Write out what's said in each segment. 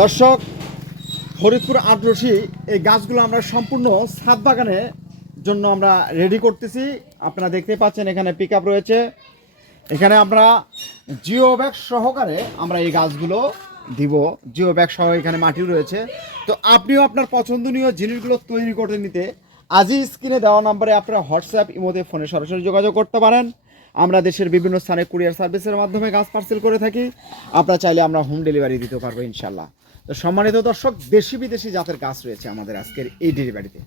দর্শক, ফরিদপুর আটরশি এই গাছগুলো আমরা সম্পূর্ণ ছাদ বাগানের জন্য আমরা রেডি করতেছি। আপনারা দেখতে পাচ্ছেন এখানে পিকআপ রয়েছে, এখানে আমরা জিও ব্যাগ সহকারে আমরা এই গাছগুলো দিব। জিও ব্যাগ সহ এখানে মাটিও রয়েছে। তো আপনিও আপনার পছন্দনীয় জিনিসগুলো তৈরি করে নিতে আজই স্ক্রিনে দেওয়া নম্বরে আপনারা হোয়াটসঅ্যাপ ইমোতে ফোনে সরাসরি যোগাযোগ করতে পারেন। আমরা দেশের বিভিন্ন স্থানে কুরিয়ার সার্ভিসের মাধ্যমে গাছ পার্সেল করে থাকি। আপনারা চাইলে আমরা হোম ডেলিভারি দিতে পারবো ইনশাল্লাহ। তো সম্মানিত দর্শক, দেশি বিদেশি জাতের গাছ রয়েছে আমাদের আজকের এই ডেলিভারিতে।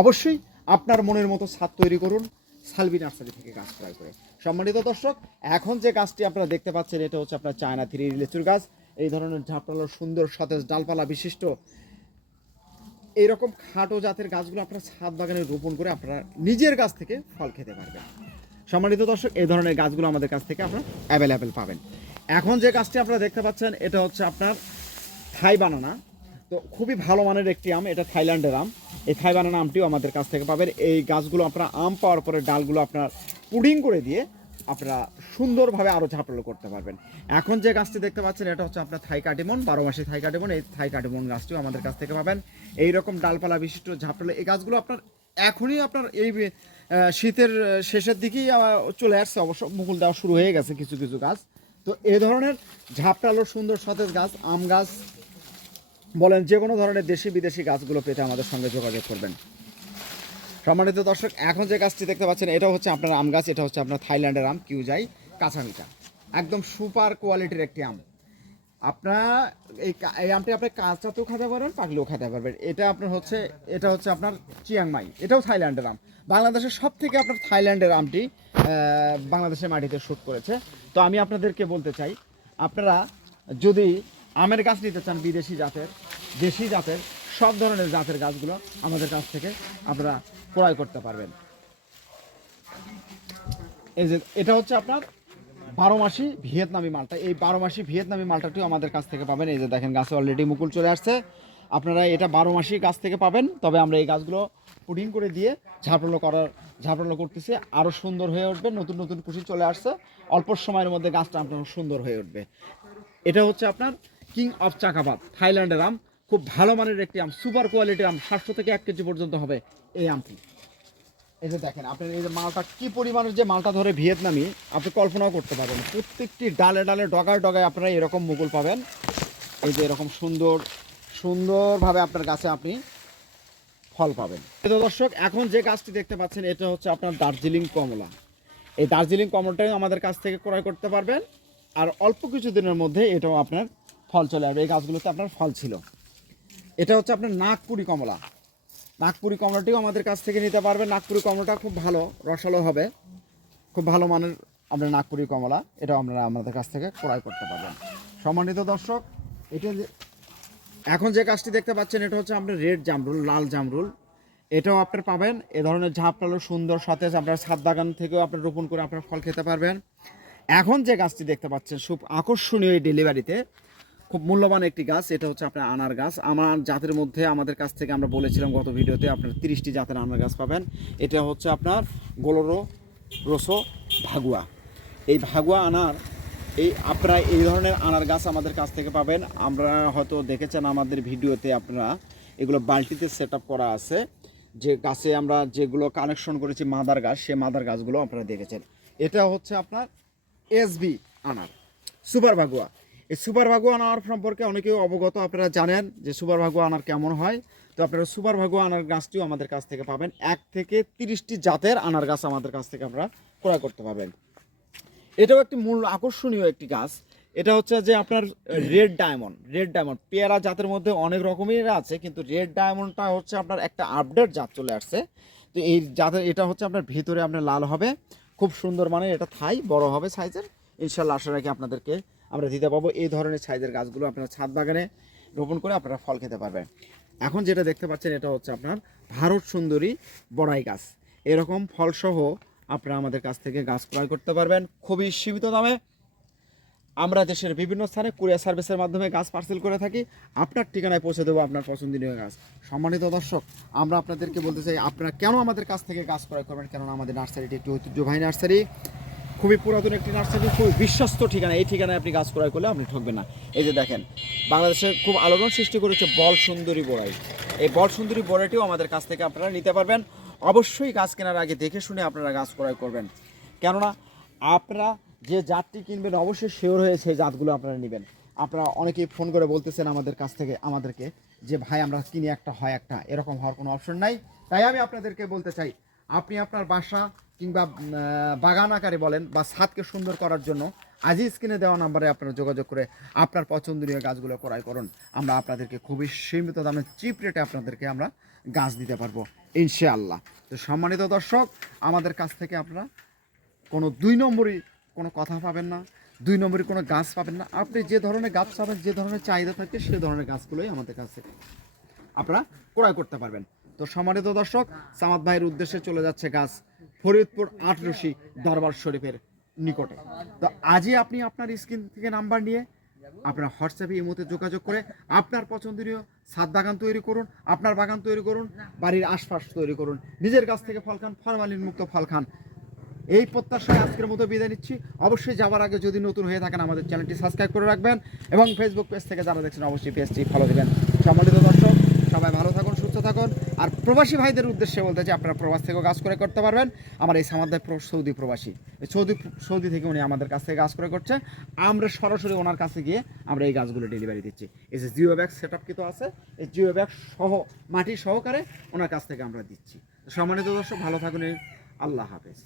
অবশ্যই আপনার মনের মতো ছাদ তৈরি করুন সালভি নার্সারি থেকে গাছ ক্রয় করে। সম্মানিত দর্শক, এখন যে গাছটি আপনারা দেখতে পাচ্ছেন এটা হচ্ছে আপনার চায়না থ্রি লিচুর গাছ। এই ধরনের ঝাপটালো সুন্দর সতেজ ডালপালা বিশিষ্ট এইরকম খাটো জাতের গাছগুলো আপনারা ছাদ বাগানে রোপণ করে আপনারা নিজের গাছ থেকে ফল খেতে পারবেন। সম্মানিত দর্শক, এই ধরনের গাছগুলো আমাদের কাছ থেকে আপনারা অ্যাভেলেবেল পাবেন। এখন যে গাছটি আপনারা দেখতে পাচ্ছেন এটা হচ্ছে আপনার থাই বানানা। তো খুবই ভালো মানের একটি আম, এটা থাইল্যান্ডের আম। এই থাই বানানা আমটিও আমাদের কাছ থেকে পাবেন। এই গাছগুলো আপনারা আম পাওয়ার পরে ডালগুলো আপনার পুডিং করে দিয়ে আপনারা সুন্দরভাবে আরও ঝাপটালো করতে পারবেন। এখন যে গাছটি দেখতে পাচ্ছেন এটা হচ্ছে আপনার থাই কাটিমন, 12 মাসি থাই কাটিমন। এই থাই কাটিমন গাছটিও আমাদের কাছ থেকে পাবেন। এই রকম ডালপালা বিশিষ্ট ঝাপটালো এই গাছগুলো আপনার এখনই আপনার এই শীতের শেষের দিকেই চলে আসছে, অবশ্য মুকুল দেওয়া শুরু হয়ে গেছে কিছু কিছু গাছ। তো এই ধরনের ঝাপটালো সুন্দর সতেজ গাছ, আম গাছ বলেন, যে কোনো ধরনের দেশি বিদেশি গাছগুলো পেতে আমাদের সঙ্গে যোগাযোগ করবেন। সম্মানিত দর্শক, এখন যে গাছটি দেখতে পাচ্ছেন এটা হচ্ছে আপনার আম গাছ। এটা হচ্ছে আপনার থাইল্যান্ডের আম, কিউজাই কাঁচামিটা, একদম সুপার কোয়ালিটির একটি আম। আপনার এই আমটি আপনি কাঁচাতেও খেতে পারবেন, পাকলেও খেতে পারবেন। এটা হচ্ছে আপনার চিয়াংমাই, এটাও থাইল্যান্ডের আম। বাংলাদেশের সব থেকে আপনার থাইল্যান্ডের আমটি বাংলাদেশের মাটিতে শুট করেছে। তো আমি আপনাদেরকে বলতে চাই, আপনারা যদি আমের গাছ নিতে চান বিদেশি জাতের, দেশি জাতের, সব ধরনের জাতের গাছগুলো আমাদের কাছ থেকে আপনারা ক্রয় করতে পারবেন। এই যে এটা হচ্ছে আপনার 12 মাসি ভিয়েতনামি মালটা। এই 12 মাসি ভিয়েতনামি মালটাটিও আমাদের কাছ থেকে পাবেন। এই যে দেখেন গাছে অলরেডি মুকুল চলে আসছে। আপনারা এটা 12 মাসি গাছ থেকে পাবেন। তবে আমরা এই গাছগুলো পুডিং করে দিয়ে ঝাপড়ালো করতেছি, আরও সুন্দর হয়ে উঠবে। নতুন নতুন কুশি চলে আসছে, অল্প সময়ের মধ্যে গাছটা আপনার সুন্দর হয়ে উঠবে। এটা হচ্ছে আপনার কিং অফ চাকাবাদ, থাইল্যান্ডের আম। খুব ভালো মানের একটি আম, সুপার কোয়ালিটির আম। 700 থেকে 1 কেজি পর্যন্ত হবে এই আমটি। এই যে দেখেন আপনার এই যে মালটা কি পরিমাণের যে মালটা ধরে ভিয়েতনামি, আপনি কল্পনাও করতে পারবেন। প্রত্যেকটি ডালে ডালে ডগায় ডগায় আপনারা এরকম মুকুল পাবেন। এই যে এরকম সুন্দরভাবে আপনার গাছে আপনি ফল পাবেন। তো দর্শক, এখন যে গাছটি দেখতে পাচ্ছেন এটা হচ্ছে আপনার দার্জিলিং কমলা। এই দার্জিলিং কমলাটাও আমাদের কাছ থেকে ক্রয় করতে পারবেন। আর অল্প কিছু দিনের মধ্যে এটাও আপনার ফল চলে আসবে। এই গাছগুলোতে আপনার ফল ছিল। এটা হচ্ছে আপনার নাগপুরি কমলা। নাগপুরি কমলাটিও আমাদের কাছ থেকে নিতে পারবেন। নাগপুরি কমলাটা খুব ভালো রসালো হবে, খুব ভালো মানের আপনার নাগপুরি কমলা। এটাও আপনারা আমাদের কাছ থেকে ক্রয় করতে পারবেন। সম্মানিত দর্শক, এটা এখন যে গাছটি দেখতে পাচ্ছেন এটা হচ্ছে আপনার রেড জামরুল, লাল জামরুল। এটাও আপনার পাবেন। এ ধরনের ঝাপটালো সুন্দর সতেজ আপনার ছাদ বাগান থেকেও আপনার রোপণ করে আপনার ফল খেতে পারবেন। এখন যে গাছটি দেখতে পাচ্ছেন খুব আকর্ষণীয় এই ডেলিভারিতে, খুব মূল্যবান একটি গাছ। এটা হচ্ছে আপনার আনার গাছ। আমার জাতের মধ্যে আমাদের কাছ থেকে আমরা বলেছিলাম গত ভিডিওতে আপনার 30টি জাতের আনার গাছ পাবেন। এটা হচ্ছে আপনার গোলোরো রোসো ভাগুয়া। এই ভাগুয়া আনার আপনারা এই ধরনের আনার গাছ আমাদের কাছ থেকে পাবেন। আমরা হয়তো দেখেছেন আমাদের ভিডিওতে, আপনারা এগুলো বালতিতে সেট আপ করা আছে। যে গাছে আমরা যেগুলো কানেকশন করেছি মাদার গাছ, সে মাদার গাছগুলো আপনারা দেখেছেন। এটা হচ্ছে আপনার এসবি আনার, সুপার ভাগুয়া। এই সুপার ভাগুয়া আনার সম্পর্কে অনেকেই অবগত, আপনারা জানেন যে সুপার ভাগুয়া আনার কেমন হয়। তো আপনারা সুপার ভাগুয়া আনার গাছটিও আমাদের কাছ থেকে পাবেন। 1 থেকে 30টি জাতের আনার গাছ আমাদের কাছ থেকে আপনারা ক্রয় করতে পারবেন। এটাও একটি মূল আকর্ষণীয় একটি গাছ। এটা হচ্ছে যে আপনার রেড ডায়মন্ড। পেয়ারা জাতের মধ্যে অনেক রকমের আছে, কিন্তু রেড ডায়মন্ডটা হচ্ছে আপনার একটা আপডেট জাত চলে আসছে। তো এই জাতের এটা হচ্ছে আপনার ভিতরে আপনার লাল হবে, খুব সুন্দর। মানে এটা থাই বড় হবে সাইজের। ইনশাল্লাহ আশা রাখি আপনাদেরকে আমরা দিতে পাবো এই ধরনের সাইজের গাছগুলো আপনারা ছাদ বাগানে রোপণ করে আপনারা ফল খেতে পারবেন। এখন যেটা দেখতে পাচ্ছেন এটা হচ্ছে আপনার ভারত সুন্দরী বড়াই গাছ। এরকম ফলসহ আপনারা আমাদের কাছ থেকে গাছ ক্রয় করতে পারবেন খুবই সীমিত দামে। আমরা দেশের বিভিন্ন স্থানে কুরিয়ার সার্ভিসের মাধ্যমে গাছ পার্সেল করে থাকি। আপনার ঠিকানায় পৌঁছে দেবো আপনার পছন্দনীয় গাছ। সম্মানিত দর্শক, আমরা আপনাদেরকে বলতে চাই আপনারা কেন আমাদের কাছ থেকে গাছ ক্রয় করবেন, কেননা আমাদের নার্সারিটি একটি ঐতিহ্যবাহী নার্সারি। খুবই পুরাতন একটি নার্সারি, খুবই বিশ্বস্ত ঠিকানা। এই ঠিকানায় আপনি গাছ ক্রয় করলে আপনি ঠকবেন না। এই যে দেখেন, বাংলাদেশে খুব আলোড়ন সৃষ্টি করেছে বল সুন্দরী বড়াই। এই বল সুন্দরী বড়াইটিও আমাদের কাছ থেকে আপনারা নিতে পারবেন। অবশ্যই গাছ কেনার আগে দেখে শুনে আপনারা গাছ ক্রয় করবেন, কেননা আপনারা যে জাতটি কিনবেন অবশ্যই শিওর হয়ে সেই জাতগুলো আপনারা নেবেন। আপনারা অনেকেই ফোন করে বলতেছেন আমাদের কাছ থেকে আমাদেরকে যে ভাই আমরা কিনি একটা হয় একটা, এরকম হওয়ার কোনো অপশন নাই। তাই আমি আপনাদেরকে বলতে চাই, আপনি আপনার বাসা কিংবা বাগান আকারে বলেন বা ছাদকে সুন্দর করার জন্য আজই স্ক্রিনে দেওয়া নাম্বারে আপনারা যোগাযোগ করে আপনার পছন্দনীয় গাছগুলো ক্রয় করুন। আমরা আপনাদেরকে খুবই সীমিত দামে চিপ রেটে আপনাদেরকে আমরা গাছ দিতে পারবো ইনশাআল্লাহ। তো সম্মানিত দর্শক, আমাদের কাছ থেকে আপনারা কোনো 2 নম্বরই কোনো কথা পাবেন না, 2 নম্বরই কোনো গাছ পাবেন না। আপনি যে ধরনের গাছ পাবেন, যে ধরনের চাহিদা থাকে সে ধরনের গাছগুলোই আমাদের কাছ থেকে আপনারা ক্রয় করতে পারবেন। তো সম্মানিত দর্শক, সামাদ ভাইয়ের উদ্দেশ্যে চলে যাচ্ছে গাছ ফরিদপুর আটরশি দরবার শরীফের নিকটে। তো আজই আপনি আপনার স্ক্রিন থেকে নাম্বার নিয়ে আপনার হোয়াটসঅ্যাপে এই মুহূর্তে যোগাযোগ করে আপনার পছন্দনীয় ছাদ বাগান তৈরি করুন, আপনার বাগান তৈরি করুন, বাড়ির আশপাশ তৈরি করুন, নিজের গাছ থেকে ফল খান, ফরমালিন মুক্ত ফল খান। এই প্রত্যাশায় আজকের মতো বিদায় নিচ্ছি। অবশ্যই যাওয়ার আগে যদি নতুন হয়ে থাকেন আমাদের চ্যানেলটি সাবস্ক্রাইব করে রাখবেন এবং ফেসবুক পেজ থেকে যারা দেখছেন অবশ্যই পেজটি ফলো দেবেন। সম্মানিত দর্শক, সবাই ভালো থাকুন, সুস্থ থাকুন। আর প্রবাসী ভাইদের উদ্দেশ্যে বলতে চাই, আপনারা প্রবাস থেকেও কাজ করে করতে পারবেন। আমার এই সামাদ ভাই সৌদি প্রবাসী, সৌদি থেকে উনি আমাদের কাছ থেকে কাজ করে করছে। আমরা সরাসরি ওনার কাছে গিয়ে আমরা এই গাছগুলো ডেলিভারি দিচ্ছি। এই যে জিও ব্যাগ সেট আপ কিন্তু আছে, এই জিও ব্যাগ সহ মাটি সহকারে ওনার কাছ থেকে আমরা দিচ্ছি। সম্মানিত দর্শক, ভালো থাকুন, আল্লাহ হাফেজ।